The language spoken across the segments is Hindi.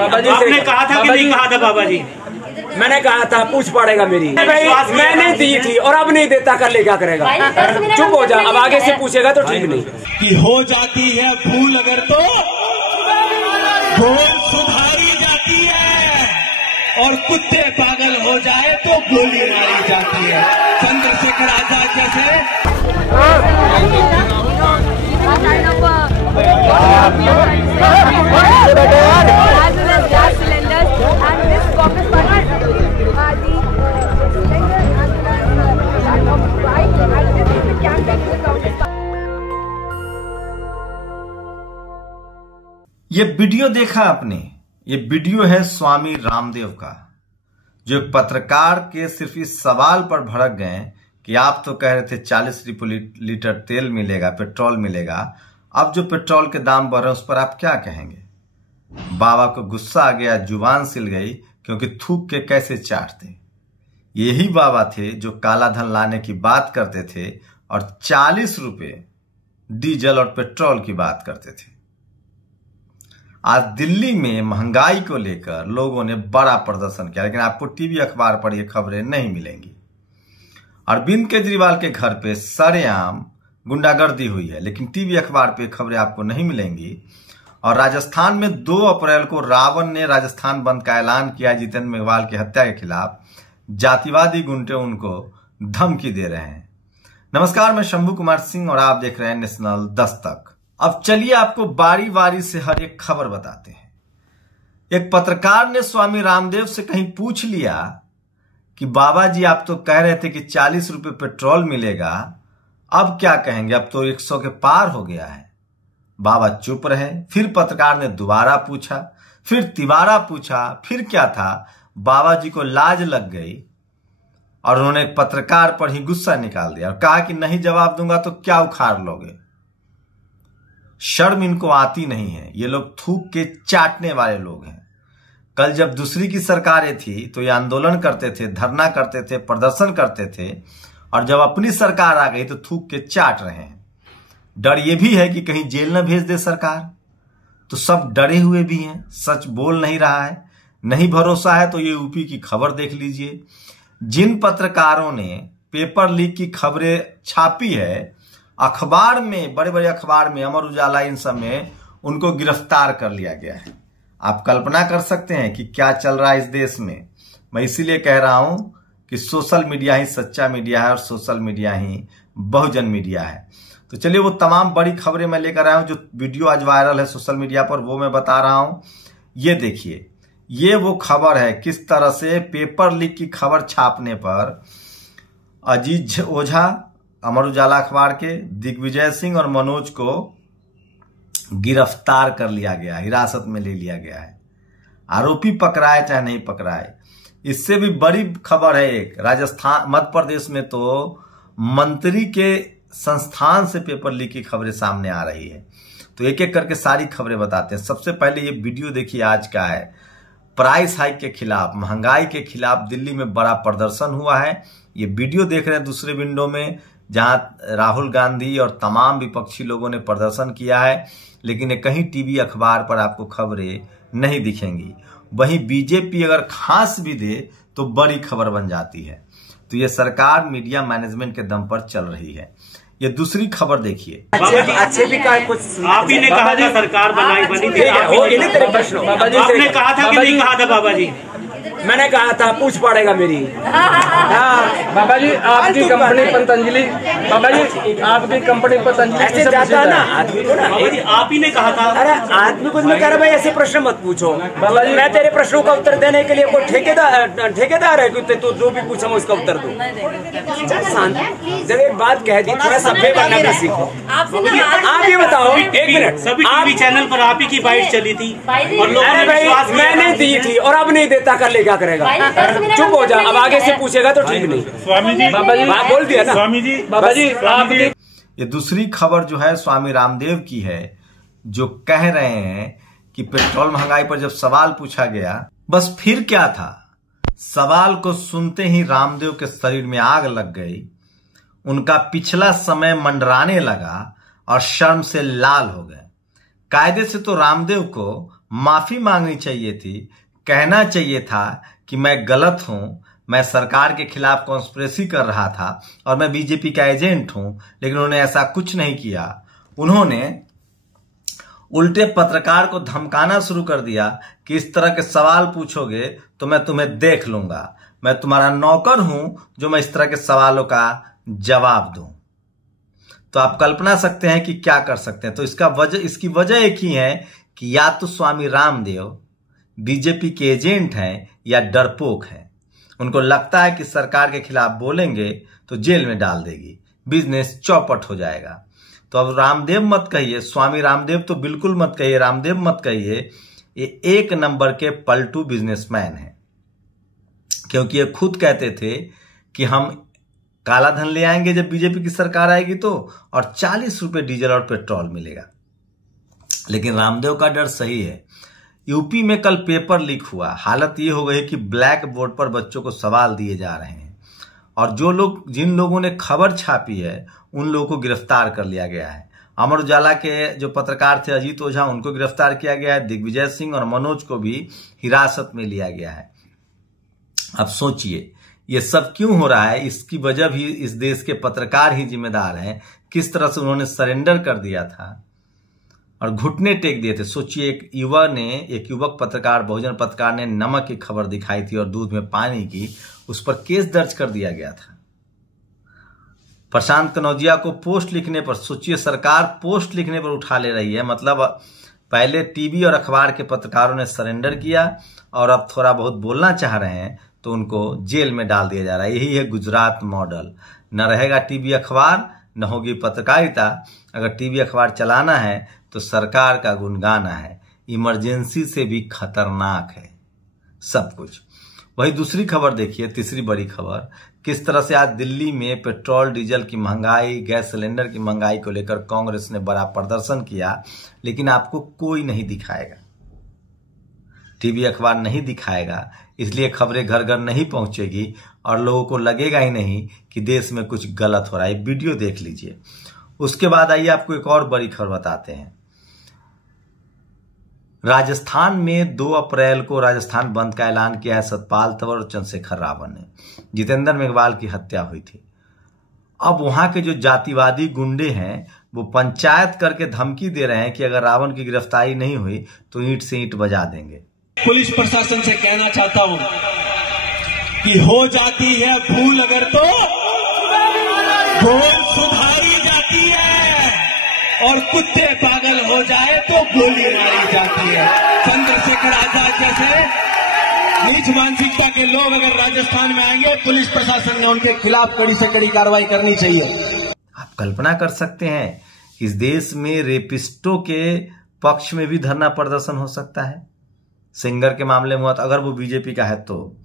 बाबा जी आपने कहा था कि नहीं कहा था बाबा जी? मैंने कहा था पूछ पड़ेगा मेरी, मैंने दी थी और अब नहीं देता, कर ले क्या करेगा? चुप हो जा, अब आगे से पूछेगा तो ठीक नहीं। कि हो जाती है भूल अगर तो भूल सुधारी जाती है, और कुत्ते पागल हो जाए तो गोली मारी जाती है। चंद्रशेखर आजाद जैसे ये वीडियो देखा आपने? ये वीडियो है स्वामी रामदेव का, जो एक पत्रकार के सिर्फ इस सवाल पर भड़क गए कि आप तो कह रहे थे 40 लीटर तेल मिलेगा, पेट्रोल मिलेगा, अब जो पेट्रोल के दाम बढ़ रहे हैं उस पर आप क्या कहेंगे? बाबा को गुस्सा आ गया, जुबान सिल गई, क्योंकि थूक के कैसे चाटते। यही बाबा थे जो काला धन लाने की बात करते थे और 40 रुपए डीजल और पेट्रोल की बात करते थे। आज दिल्ली में महंगाई को लेकर लोगों ने बड़ा प्रदर्शन किया, लेकिन आपको टीवी अखबार पर ये खबरें नहीं मिलेंगी। अरविंद केजरीवाल के घर पे सरेआम गुंडागर्दी हुई है, लेकिन टीवी अखबार पे खबरें आपको नहीं मिलेंगी। और राजस्थान में 2 अप्रैल को रावण ने राजस्थान बंद का ऐलान किया जितेंद्र मेघवाल की हत्या के खिलाफ। जातिवादी गुंडे उनको धमकी दे रहे हैं। नमस्कार, मैं शंभू कुमार सिंह और आप देख रहे हैं नेशनल दस्तक। अब चलिए आपको बारी बारी से हर एक खबर बताते हैं। एक पत्रकार ने स्वामी रामदेव से कहीं पूछ लिया कि बाबा जी आप तो कह रहे थे कि 40 रुपए पेट्रोल मिलेगा, अब क्या कहेंगे? अब तो 100 के पार हो गया है। बाबा चुप रहे। फिर पत्रकार ने दोबारा पूछा, फिर तिबारा पूछा, फिर क्या था? बाबा जी को लाज लग गई और उन्होंने पत्रकार पर ही गुस्सा निकाल दिया और कहा कि नहीं जवाब दूंगा तो क्या उखाड़ लोगे। शर्म इनको आती नहीं है। ये लोग थूक के चाटने वाले लोग हैं। कल जब दूसरी की सरकारें थी तो ये आंदोलन करते थे, धरना करते थे, प्रदर्शन करते थे, और जब अपनी सरकार आ गई तो थूक के चाट रहे हैं। डर ये भी है कि कहीं जेल न भेज दे सरकार, तो सब डरे हुए भी हैं। सच बोल नहीं रहा है। नहीं भरोसा है तो ये यूपी की खबर देख लीजिए। जिन पत्रकारों ने पेपर लीक की खबरें छापी है अखबार में, बड़े बड़े अखबार में, अमर उजाला, इन सब में, उनको गिरफ्तार कर लिया गया है। आप कल्पना कर सकते हैं कि क्या चल रहा है इस देश में। मैं इसीलिए कह रहा हूं कि सोशल मीडिया ही सच्चा मीडिया है और सोशल मीडिया ही बहुजन मीडिया है। तो चलिए वो तमाम बड़ी खबरें मैं लेकर आया हूं। जो वीडियो आज वायरल है सोशल मीडिया पर वो मैं बता रहा हूं। ये देखिए, ये वो खबर है किस तरह से पेपर लीक की खबर छापने पर अजीज ओझा, अमर उजाला अखबार के, दिग्विजय सिंह और मनोज को गिरफ्तार कर लिया गया, हिरासत में ले लिया गया है। आरोपी पकड़ाए चाहे नहीं पकड़ाए। इससे भी बड़ी खबर है एक, राजस्थान, मध्य प्रदेश में तो मंत्री के संस्थान से पेपर लीक की खबरें सामने आ रही है। तो एक एक करके सारी खबरें बताते हैं। सबसे पहले ये वीडियो देखिए आज का है। प्राइस हाइक के खिलाफ, महंगाई के खिलाफ दिल्ली में बड़ा प्रदर्शन हुआ है। ये वीडियो देख रहे हैं दूसरे विंडो में, जहां राहुल गांधी और तमाम विपक्षी लोगों ने प्रदर्शन किया है, लेकिन कहीं टीवी अखबार पर आपको खबरें नहीं दिखेंगी। वहीं बीजेपी अगर खांस भी दे तो बड़ी खबर बन जाती है। तो ये सरकार मीडिया मैनेजमेंट के दम पर चल रही है। ये दूसरी खबर देखिए। अच्छे भी का कुछ आप ही ने कहा था सरकार बनी थी। आपने कहा था कि नहीं कहा था बाबा जी? मैंने कहा था पूछ पड़ेगा मेरी। बाबा जी आपकी कंपनी पतंजलि, बाबा जी आपकी कंपनी पतंजलि ऐसे जाता ना आदमी को ना, आप ही ने कहा था। अरे आदमी को मैं कह रहा भाई ऐसे प्रश्न मत पूछो। बाबा जी मैं तेरे प्रश्नों का उत्तर देने के लिए कोई ठेकेदार है कि तू जो भी पूछा मैं उसका उत्तर दूं। जब एक बात कह दी थोड़ा सभ्य बनना भी सीखो। आप ये बताओ, एक मिनट, सभी टीवी चैनल पर आप ही की बाइट चली थी और लोगों ने विश्वास किया। मैंने दी थी और अब नहीं देता, कर ले क्या करेगा? चुप हो जा, अब आगे से पूछेगा तो ठीक नहीं। स्वामी जी, बाबा जी बोल दिया ना। स्वामी जी, बाबा जी आप ये दूसरी खबर जो है स्वामी रामदेव की है, जो कह रहे हैं कि पेट्रोल महंगाई पर जब सवाल पूछा गया, बस फिर क्या था, सवाल को सुनते ही रामदेव के शरीर में आग लग गई। उनका पिछला समय मंडराने लगा और शर्म से लाल हो गए। कायदे से तो रामदेव को माफी मांगनी चाहिए थी, कहना चाहिए था कि मैं गलत हूं, मैं सरकार के खिलाफ कॉन्स्पिरेसी कर रहा था और मैं बीजेपी का एजेंट हूं। लेकिन उन्होंने ऐसा कुछ नहीं किया। उन्होंने उल्टे पत्रकार को धमकाना शुरू कर दिया कि इस तरह के सवाल पूछोगे तो मैं तुम्हें देख लूंगा, मैं तुम्हारा नौकर हूं जो मैं इस तरह के सवालों का जवाब दूं। तो आप कल्पना सकते हैं कि क्या कर सकते हैं। तो इसकी वजह एक ही है कि या तो स्वामी रामदेव बीजेपी के एजेंट हैं या डरपोक हैं। उनको लगता है कि सरकार के खिलाफ बोलेंगे तो जेल में डाल देगी, बिजनेस चौपट हो जाएगा। तो अब रामदेव मत कहिए, स्वामी रामदेव तो बिल्कुल मत कहिए, रामदेव मत कहिए, ये एक नंबर के पलटू बिजनेसमैन हैं। क्योंकि ये खुद कहते थे कि हम काला धन ले आएंगे जब बीजेपी की सरकार आएगी तो, और 40 रुपए डीजल और पेट्रोल मिलेगा। लेकिन रामदेव का डर सही है। यूपी में कल पेपर लीक हुआ, हालत ये हो गई कि ब्लैक बोर्ड पर बच्चों को सवाल दिए जा रहे हैं और जिन लोगों ने खबर छापी है उन लोगों को गिरफ्तार कर लिया गया है। अमर उजाला के जो पत्रकार थे अजीत ओझा, उनको गिरफ्तार किया गया है। दिग्विजय सिंह और मनोज को भी हिरासत में लिया गया है। अब सोचिए ये सब क्यों हो रहा है, इसकी वजह भी इस देश के पत्रकार ही जिम्मेदार हैं। किस तरह से उन्होंने सरेंडर कर दिया था और घुटने टेक दिए थे। सोचिए एक युवक पत्रकार, बहुजन पत्रकार ने नमक की खबर दिखाई थी और दूध में पानी की, उस पर केस दर्ज कर दिया गया था। प्रशांत कनौजिया को पोस्ट लिखने पर, सोचिए सरकार पोस्ट लिखने पर उठा ले रही है। मतलब पहले टीवी और अखबार के पत्रकारों ने सरेंडर किया और अब थोड़ा बहुत बोलना चाह रहे हैं तो उनको जेल में डाल दिया जा रहा है। यही है गुजरात मॉडल। न रहेगा टीवी अखबार, न होगी पत्रकारिता। अगर टीवी अखबार चलाना है तो सरकार का गुण गाना है। इमरजेंसी से भी खतरनाक है सब कुछ। वही दूसरी खबर देखिए, तीसरी बड़ी खबर, किस तरह से आज दिल्ली में पेट्रोल डीजल की महंगाई, गैस सिलेंडर की महंगाई को लेकर कांग्रेस ने बड़ा प्रदर्शन किया, लेकिन आपको कोई नहीं दिखाएगा, टीवी अखबार नहीं दिखाएगा, इसलिए खबरें घर घर नहीं पहुंचेगी और लोगों को लगेगा ही नहीं कि देश में कुछ गलत हो रहा है। वीडियो देख लीजिए। उसके बाद आइए आपको एक और बड़ी खबर बताते हैं। राजस्थान में 2 अप्रैल को राजस्थान बंद का ऐलान किया है सतपाल तंवर और चंद्रशेखर रावण ने। जितेंद्र मेघवाल की हत्या हुई थी। अब वहां के जो जातिवादी गुंडे हैं वो पंचायत करके धमकी दे रहे हैं कि अगर रावण की गिरफ्तारी नहीं हुई तो ईंट से ईंट बजा देंगे। पुलिस प्रशासन से कहना चाहता हूं कि हो जाती है भूल अगर तो भूल सुधारी जाती है और कुत्ते पागल हो जाए तो गोली मारी जाती है। चंद्रशेखर आजाद जैसे नीच मानसिकता के लोग अगर राजस्थान में आएंगे, पुलिस प्रशासन ने उनके खिलाफ कड़ी से कड़ी कार्रवाई करनी चाहिए। आप कल्पना कर सकते हैं इस देश में रेपिस्टों के पक्ष में भी धरना प्रदर्शन हो सकता है। सिंगर के मामले में हुआ, अगर वो बीजेपी का है तो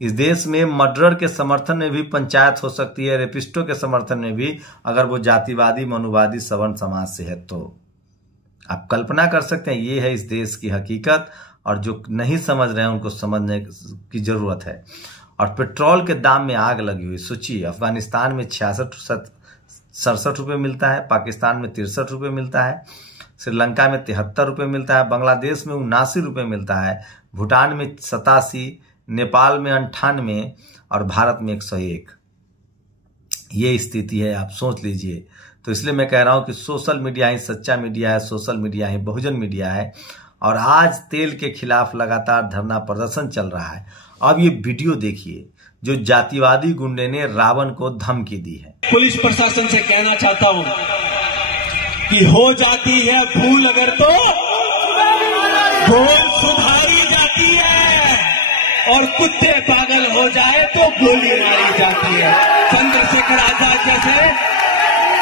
इस देश में मर्डरर के समर्थन में भी पंचायत हो सकती है, रेपिस्टों के समर्थन में भी, अगर वो जातिवादी मनुवादी सवर्ण समाज से है तो। आप कल्पना कर सकते हैं, ये है इस देश की हकीकत और जो नहीं समझ रहे हैं उनको समझने की जरूरत है। और पेट्रोल के दाम में आग लगी हुई। सोचिए अफगानिस्तान में 67 रुपए मिलता है, पाकिस्तान में 63 रुपए मिलता है, श्रीलंका में 73 रुपए मिलता है, बांग्लादेश में 79 रुपए मिलता है, भूटान में 87, नेपाल में 98 और भारत में 101। ये स्थिति है, आप सोच लीजिए। तो इसलिए मैं कह रहा हूं कि सोशल मीडिया ही सच्चा मीडिया है, सोशल मीडिया ही बहुजन मीडिया है। और आज तेल के खिलाफ लगातार धरना प्रदर्शन चल रहा है। अब ये वीडियो देखिए जो जातिवादी गुंडे ने रावण को धमकी दी है। पुलिस प्रशासन से कहना चाहता हूं कि हो जाती है भूल अगर तो भूल सुधारी जाती है और कुत्ते पागल हो जाए तो गोली मारी जाती है। चंद्रशेखर आजाद जैसे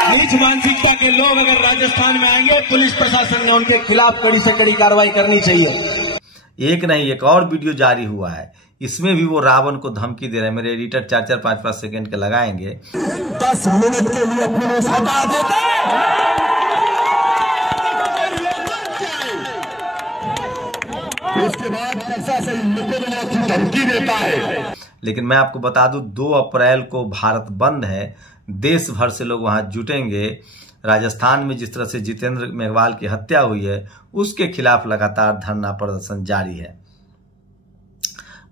नीच मानसिकता के लोग अगर राजस्थान में आएंगे, पुलिस प्रशासन ने उनके खिलाफ कड़ी से कड़ी कार्रवाई करनी चाहिए। एक नहीं, एक और वीडियो जारी हुआ है, इसमें भी वो रावण को धमकी दे रहे हैं। मेरे एडिटर 4-4, 5-5 सेकंड के लगाएंगे। 10 मिनट के लिए पुलिस हटा देते, उसके बाद प्रशासन मुकदमा की धमकी देता है। लेकिन मैं आपको बता दूं 2 अप्रैल को भारत बंद है, देश भर से लोग वहां जुटेंगे, राजस्थान में जिस तरह से जितेंद्र मेघवाल की हत्या हुई है उसके खिलाफ लगातार धरना प्रदर्शन जारी है।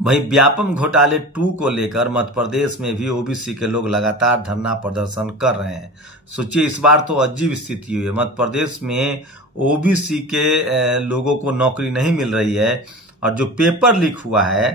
वहीं व्यापम घोटाले 2 को लेकर मध्य प्रदेश में भी ओबीसी के लोग लगातार धरना प्रदर्शन कर रहे हैं। सोचिए, इस बार तो अजीब स्थिति हुई है। मध्य प्रदेश में ओबीसी के लोगों को नौकरी नहीं मिल रही है और जो पेपर लीक हुआ है,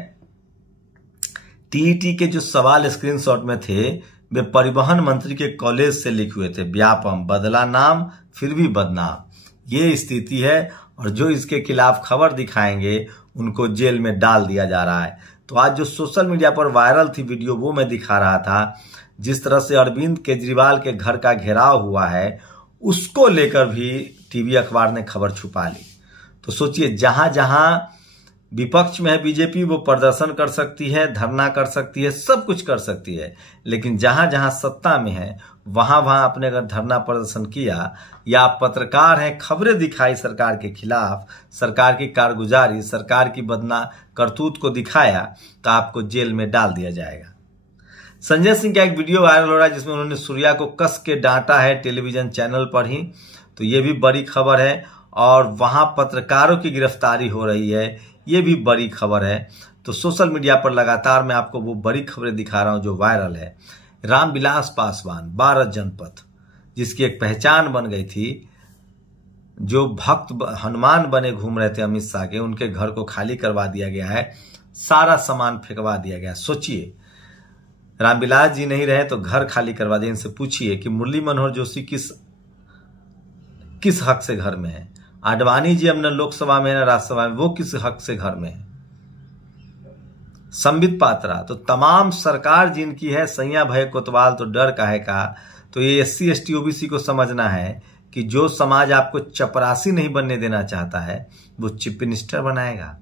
टीईटी के जो सवाल स्क्रीनशॉट में थे वे परिवहन मंत्री के कॉलेज से लीक हुए थे। व्यापम बदला नाम फिर भी बदनाम, ये स्थिति है। और जो इसके खिलाफ खबर दिखाएंगे उनको जेल में डाल दिया जा रहा है। तो आज जो सोशल मीडिया पर वायरल थी वीडियो, वो मैं दिखा रहा था। जिस तरह से अरविंद केजरीवाल के घर का घेराव हुआ है उसको लेकर भी टीवी अखबार ने खबर छुपा ली। तो सोचिए, जहां जहां विपक्ष में है बीजेपी, वो प्रदर्शन कर सकती है, धरना कर सकती है, सब कुछ कर सकती है, लेकिन जहां जहां सत्ता में है वहां वहां आपने अगर धरना प्रदर्शन किया या आप पत्रकार हैं, खबरें दिखाई सरकार के खिलाफ, सरकार की कारगुजारी, सरकार की बदना करतूत को दिखाया, तो आपको जेल में डाल दिया जाएगा। संजय सिंह का एक वीडियो वायरल हो रहा है जिसमें उन्होंने सूर्या को कस के डांटा है टेलीविजन चैनल पर ही, तो ये भी बड़ी खबर है। और वहां पत्रकारों की गिरफ्तारी हो रही है, ये भी बड़ी खबर है। तो सोशल मीडिया पर लगातार मैं आपको वो बड़ी खबरें दिखा रहा हूं जो वायरल है। रामविलास पासवान 12 जनपद, जिसकी एक पहचान बन गई थी, जो भक्त हनुमान बने घूम रहे थे अमित शाह के, उनके घर को खाली करवा दिया गया है, सारा सामान फेंकवा दिया गया। सोचिए, रामविलास जी नहीं रहे तो घर खाली करवा दिए। इनसे पूछिए कि मुरली मनोहर जोशी किस हक से घर में है, आडवाणी जी अब न लोकसभा में न राज्यसभा में, वो किस हक से घर में है, संबित पात्रा, तो तमाम सरकार जिनकी है, सैया भय कोतवाल तो डर काहे का। तो ये SC ST OBC को समझना है कि जो समाज आपको चपरासी नहीं बनने देना चाहता है वो चीफ मिनिस्टर बनाएगा।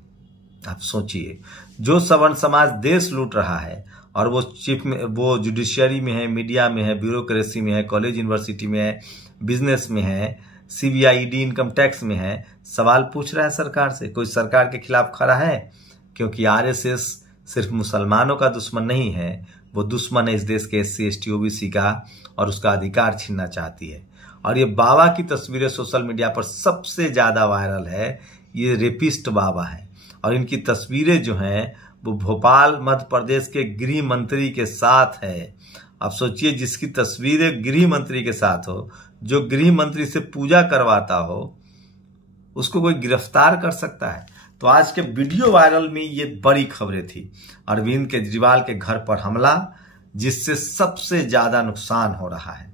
आप सोचिए, जो सवर्ण समाज देश लूट रहा है और वो जुडिशियरी में है, मीडिया में है, ब्यूरोक्रेसी में है, कॉलेज यूनिवर्सिटी में है, बिजनेस में है, CBI ED इनकम टैक्स में है, सवाल पूछ रहा है सरकार से। कोई सरकार के खिलाफ खड़ा है? क्योंकि RSS सिर्फ मुसलमानों का दुश्मन नहीं है, वो दुश्मन है इस देश के SC ST OBC का, और उसका अधिकार छीनना चाहती है। और ये बाबा की तस्वीरें सोशल मीडिया पर सबसे ज्यादा वायरल है। ये रेपिस्ट बाबा है और इनकी तस्वीरें जो हैं वो भोपाल मध्य प्रदेश के गृह मंत्री के साथ है। अब सोचिए, जिसकी तस्वीरें गृह मंत्री के साथ हो, जो गृह मंत्री से पूजा करवाता हो, उसको कोई गिरफ्तार कर सकता है? तो आज के वीडियो वायरल में ये बड़ी खबरें थी। अरविंद केजरीवाल के घर पर हमला, जिससे सबसे ज्यादा नुकसान हो रहा है,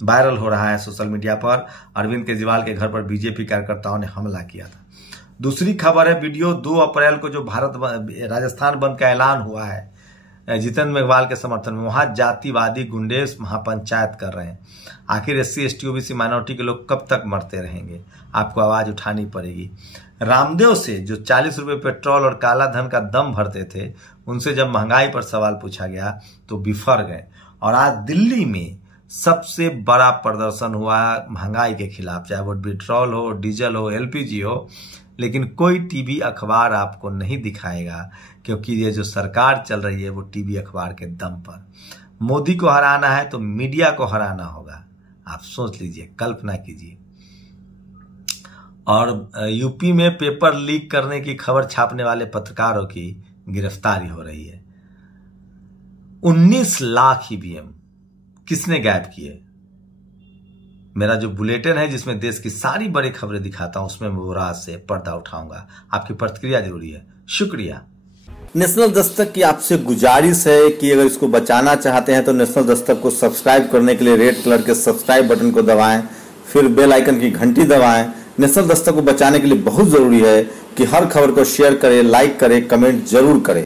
वायरल हो रहा है सोशल मीडिया पर। अरविंद केजरीवाल के घर पर बीजेपी कार्यकर्ताओं ने हमला किया था। दूसरी खबर है वीडियो 2 अप्रैल को जो राजस्थान बंद का ऐलान हुआ है जितेंद्र मेघवाल के समर्थन में, वहां जातिवादी गुंडे महापंचायत कर रहे हैं। आखिर SC ST OBC माइनॉरिटी के लोग कब तक मरते रहेंगे? आपको आवाज उठानी पड़ेगी। रामदेव से जो 40 रुपए पेट्रोल और काला धन का दम भरते थे, उनसे जब महंगाई पर सवाल पूछा गया तो बिफर गए। और आज दिल्ली में सबसे बड़ा प्रदर्शन हुआ महंगाई के खिलाफ, चाहे वो पेट्रोल हो, डीजल हो, LPG हो, लेकिन कोई टीवी अखबार आपको नहीं दिखाएगा, क्योंकि ये जो सरकार चल रही है वो टीवी अखबार के दम पर। मोदी को हराना है तो मीडिया को हराना होगा। आप सोच लीजिए, कल्पना कीजिए। और यूपी में पेपर लीक करने की खबर छापने वाले पत्रकारों की गिरफ्तारी हो रही है। 19 लाख EVM किसने गायब किए? मेरा जो बुलेटिन है जिसमें देश की सारी बड़ी खबरें दिखाता हूं, उसमें मैं राज से पर्दा उठाऊंगा। आपकी प्रतिक्रिया जरूरी है। शुक्रिया। नेशनल दस्तक की आपसे गुजारिश है कि अगर इसको बचाना चाहते हैं तो नेशनल दस्तक को सब्सक्राइब करने के लिए रेड कलर के सब्सक्राइब बटन को दबाएं, फिर बेल आइकन की घंटी दबाएं। नेशनल दस्तक को बचाने के लिए बहुत जरूरी है कि हर खबर को शेयर करें, लाइक करें, कमेंट जरूर करें।